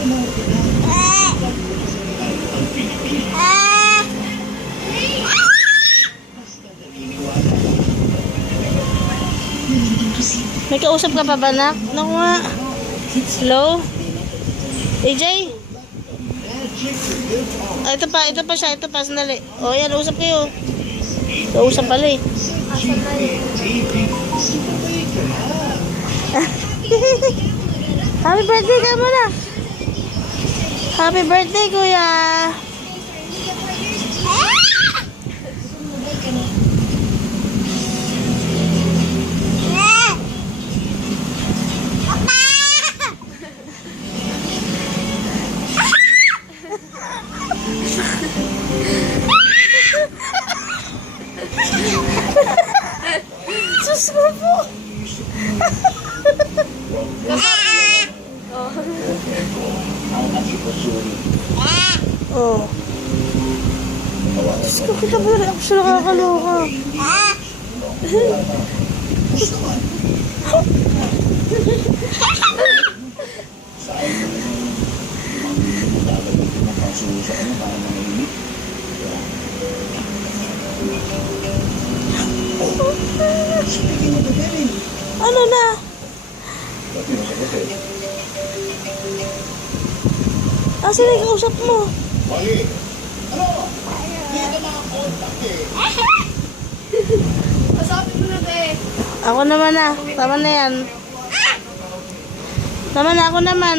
May kausap ka pa ba, nak? Naku nga. Hello? AJ? Ah, ito pa siya. Ito pa, sandali. O, yan, usap kayo. Kausap pala eh. Happy birthday ka muna. Happy birthday, kuya. Sus ko po. Oh. Sus ko, kita ba rin ako siya nakakaloka? Ano na? Asa na yung kausap mo? Pasapin mo na, be. Ako naman na. Tama na yan. Tama na, ako naman.